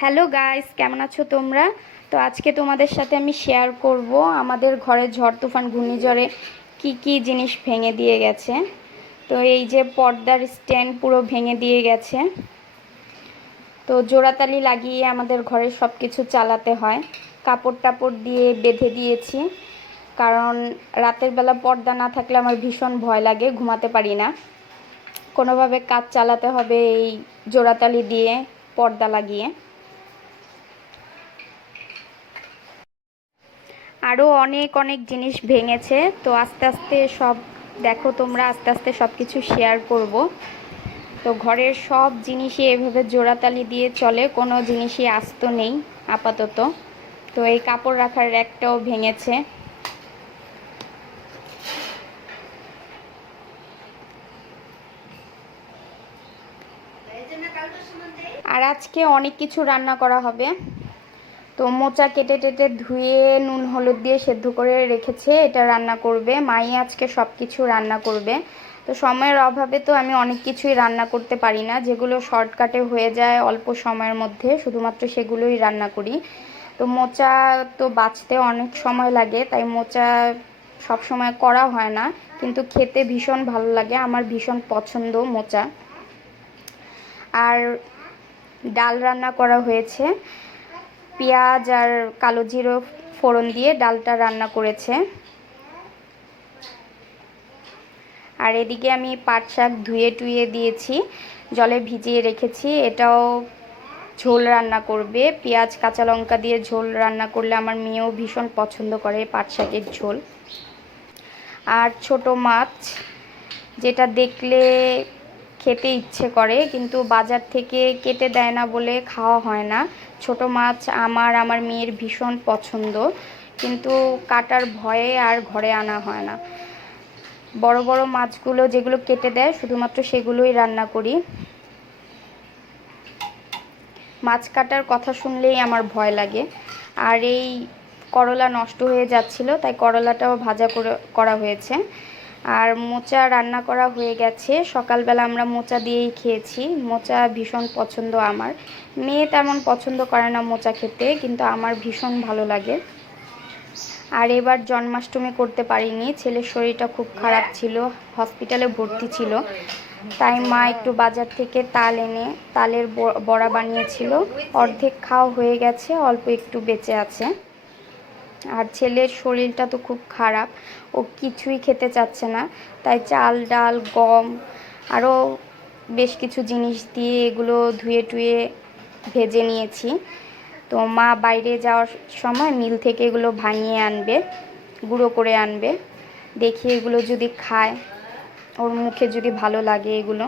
Hello guys, কেমন আছো তোমরা? তো আজকে তোমাদের সাথে আমি শেয়ার করব আমাদের ঘরে ঝড় তুফান ঘূর্ণিঝড়ে কি কি জিনিস ভেঙে দিয়ে গেছে। তো এই যে পর্দার স্ট্যান্ড পুরো ভেঙে দিয়ে গেছে। তো জোড়াতালি লাগিয়ে আমাদের ঘরে সব কিছু চালাতে হয়। কাপড় টাপড় দিয়ে বেঁধে দিয়েছি, কারণ রাতের বেলা পর্দা না থাকলে আমার ভীষণ ভয় লাগে, ঘুমাতে পারি না। কোনোভাবে কাজ চালাতে হবে এই জোড়াতালি দিয়ে, পর্দা লাগিয়ে। আরও অনেক অনেক জিনিস ভেঙেছে। তো আস্তে আস্তে সব দেখো তোমরা, আস্তে আস্তে সব কিছু শেয়ার করব। তো ঘরের সব জিনিসই এভাবে জোড়াতালি দিয়ে চলে, কোনো জিনিসই আস্ত নেই আপাতত। তো এই কাপড় রাখার র্যাকটাও ভেঙেছে। আর আজকে অনেক কিছু রান্না করা হবে। তো মোচা কেটে টেটে ধুয়ে নুন হলুদ দিয়ে সেদ্ধ করে রেখেছে, এটা রান্না করবে মাই। আজকে সব কিছু রান্না করবে। তো সময়ের অভাবে তো আমি অনেক কিছুই রান্না করতে পারি না, যেগুলো শর্টকাটে হয়ে যায় অল্প সময়ের মধ্যে শুধুমাত্র সেগুলোই রান্না করি। তো মোচা তো বাছতে অনেক সময় লাগে, তাই মোচা সব সময় করা হয় না, কিন্তু খেতে ভীষণ ভালো লাগে, আমার ভীষণ পছন্দ মোচা। আর ডাল রান্না করা হয়েছে, পেঁয়াজ আর কালো জিরো ফোড়ন দিয়ে ডালটা রান্না করেছে। আর এদিকে আমি পাট শাক ধুয়ে টুয়ে দিয়েছি, জলে ভিজিয়ে রেখেছি, এটাও ঝোল রান্না করবে। পেঁয়াজ কাঁচা লঙ্কা দিয়ে ঝোল রান্না করলে আমার মেয়েও ভীষণ পছন্দ করে পাট শাকের ঝোল। আর ছোট মাছ, যেটা দেখলে খেতে ইচ্ছে করে কিন্তু বাজার থেকে কেটে দেয় না বলে খাওয়া হয় না। ছোট মাছ আমার মেয়ের ভীষণ পছন্দ, কিন্তু কাটার ভয়ে আর ঘরে আনা হয় না। বড় বড় মাছগুলো যেগুলো কেটে দেয় শুধুমাত্র সেগুলোই রান্না করি। মাছ কাটার কথা শুনলেই আমার ভয় লাগে। আর এই করলা নষ্ট হয়ে যাচ্ছিল, তাই করলাটাও ভাজা করা হয়েছে। আর মোচা রান্না করা হয়ে গেছে, সকালবেলা আমরা মোচা দিয়েই খেয়েছি। মোচা ভীষণ পছন্দ আমার, মেয়ে তেমন পছন্দ করে না মোচা খেতে, কিন্তু আমার ভীষণ ভালো লাগে। আর এবার জন্মাষ্টমী করতে পারিনি, ছেলের শরীরটা খুব খারাপ ছিল, হসপিটালে ভর্তি ছিল, তাই মা একটু বাজার থেকে তাল এনে তালের বড়া বানিয়েছিল। অর্ধেক খাওয়া হয়ে গেছে, অল্প একটু বেঁচে আছে। আর ছেলের শরীরটা তো খুব খারাপ, ও কিছুই খেতে চাচ্ছে না, তাই চাল ডাল গম আরও বেশ কিছু জিনিস দিয়ে এগুলো ধুয়ে টুয়ে ভেজে নিয়েছি। তো মা বাইরে যাওয়ার সময় মিল থেকে এগুলো ভাঙিয়ে আনবে, গুঁড়ো করে আনবে। দেখি এগুলো যদি খায়, ওর মুখে যদি ভালো লাগে এগুলো।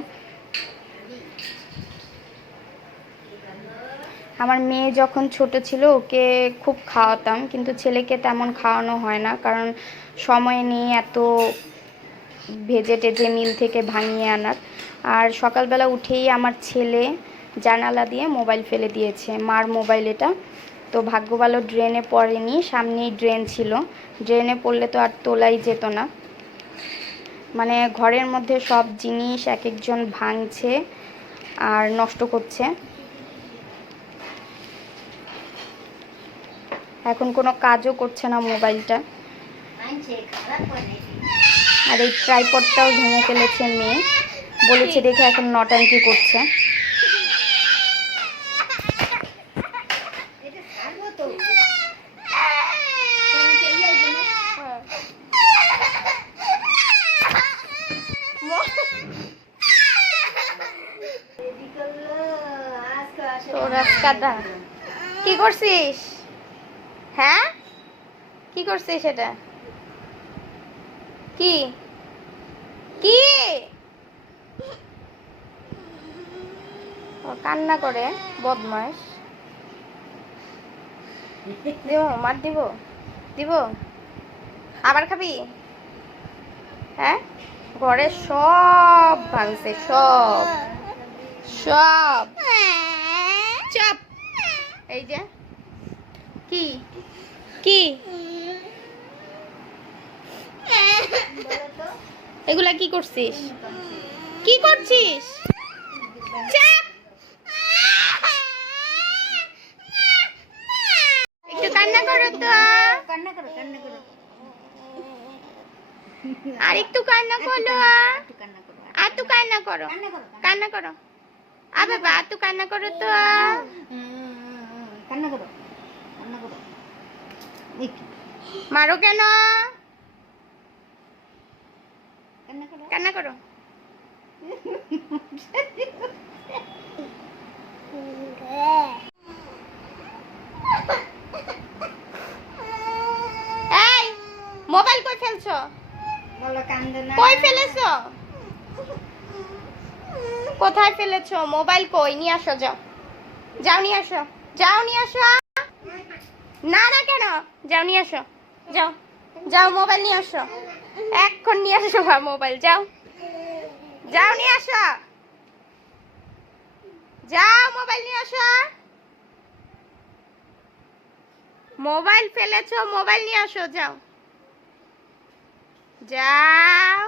আমার মেয়ে যখন ছোট ছিল ওকে খুব খাওয়াতাম, কিন্তু ছেলেকে তেমন খাওয়ানো হয় না, কারণ সময় নেই এত ভেজে টেজে মিল থেকে ভাঙিয়ে আনার। আর সকালবেলা উঠেই আমার ছেলে জানালা দিয়ে মোবাইল ফেলে দিয়েছে, মার মোবাইল এটা। তো ভাগ্য ভালো ড্রেনে পড়েনি, সামনেই ড্রেন ছিল, ড্রেনে পড়লে তো আর তোলাই যেত না। মানে ঘরের মধ্যে সব জিনিস এক একজন ভাঙছে আর নষ্ট করছে। এখন কোনো কাজও করছে না মোবাইলটা। আর এই ট্রাইপডটাও ভেঙে ফেলেছে মেয়ে, বলেছে দেখে এখন নটাঙ্কি করছে। কি করছিস? হ্যাঁ, কি করছিস? এটা কি কি ও কান্না করে, বদমাস। দিব, মার দিব, দিব, আবার খাবি? হ্যাঁ, ঘরে সব ভাঙছে, সব সব চাপ। এই যে কি কি এগুলা কি করছিস? কি করছিস? চাপ। আর একটু কান্না করো, আর একটু কান্না করো, কান্না করো। আ বাবা আর একটু কান্না করো তো, কান্না করো, কান্না করো। মারো কেন? কান্না করো, কান্না করো। এই মোবাইল কই ফেলছো? বলো কান্দে না। কই ফেলেছো? কোথায় ফেলেছো? মোবাইল কই? নিয়ে আসো, যাও যাও নিয়ে আসো, যাও নিয়ে আসো। না না কেন? যাও নিয়ে আসো, যাও যাও মোবাইল নিয়ে আসো, এখন নিয়ে আসো মোবাইল, যাও যাও নিয়ে আসো, যাও মোবাইল নিয়ে আসো। মোবাইল ফেলেছো, মোবাইল নিয়ে আসো, যাও যাও।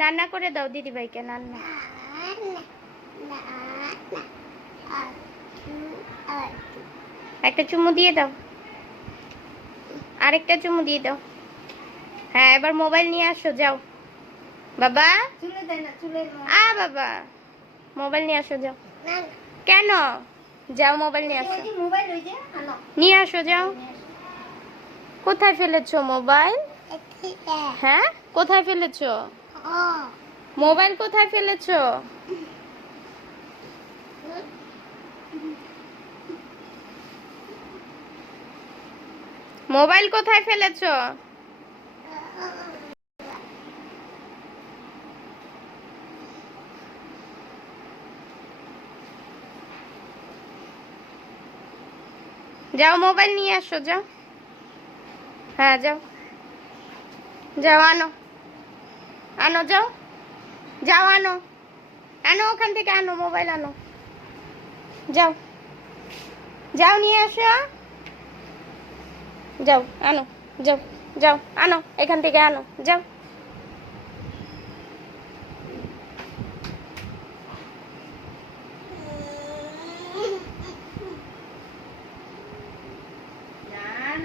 রান্না করে দাও দিদি ভাইকে, রান্না। একটা চুমু দিয়ে দাও, আরেকটা চুমু দিয়ে দাও। হ্যাঁ এবার মোবাইল নিয়ে আসো, যাও বাবা। চুলে দেয় না, চুলে আ বাবা মোবাইল নিয়ে আসো, যাও। কেন? যাও মোবাইল নিয়ে আসো, মোবাইল ওই যে আনো, নিয়ে আসো, যাও। কোথায় ফেলেছো মোবাইল? হ্যাঁ কোথায় ফেলেছো মোবাইল? কোথায় ফেলেছো? মোবাইল কোথায় ফেলেছো? যাও মোবাইল নিয়ে আসো, যাও। হ্যাঁ যাও, যাও আনো, আনো, যাও যাও আনো, আনো ওখান থেকে আনো, মোবাইল আনো, যাও যাও নিয়ে আসো, যাও আনো, যাও যাও আনো, এখান থেকে আনো, যাও।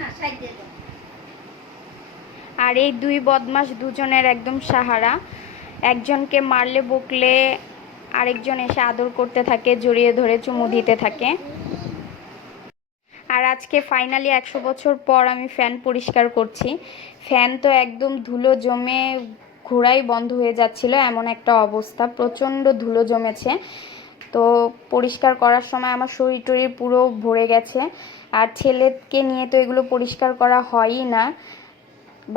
না সাইড দিয়ে দাও। আর এই দুই বদমাস দুজনের একদম সাহারা, একজনকে মারলে বকলে আরেকজন এসে আদর করতে থাকে, জড়িয়ে ধরে চুমু দিতে থাকে। আর আজকে ফাইনালি 100 বছর পর আমি ফ্যান পরিষ্কার করছি। ফ্যান তো একদম ধুলো জমে ঘোরাই বন্ধ হয়ে যাচ্ছিল, এমন একটা অবস্থা, প্রচণ্ড ধুলো জমেছে। তো পরিষ্কার করার সময় আমার শরীর টরীর পুরো ভরে গেছে। আর ছেলেকে নিয়ে তো এগুলো পরিষ্কার করা হয়ই না,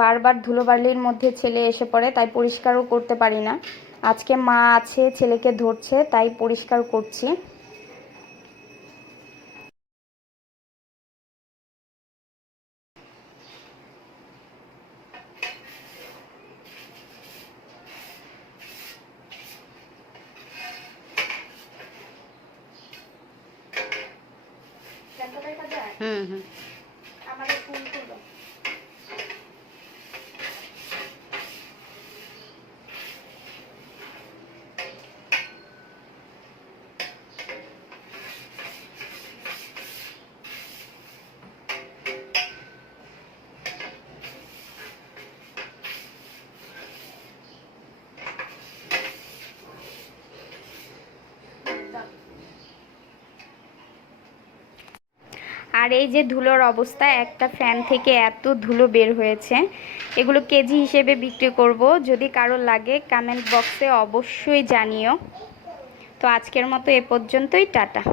বারবার ধুলোবালির মধ্যে ছেলে এসে পড়ে, তাই পরিষ্কারও করতে পারি না। আজকে মা আছে, ছেলেকে ধরছে, তাই পরিষ্কার করছি। হুম হুম আমাদের ফুল তুলো। আর এই যে ধুলোর অবস্থা, একটা ফ্যান থেকে এত ধুলো বের হয়েছে। এগুলো কেজি হিসেবে বিক্রি করব, যদি কারো লাগে কমেন্ট বক্সে অবশ্যই জানিও। তো আজকের মতো এ পর্যন্তই, টাটা।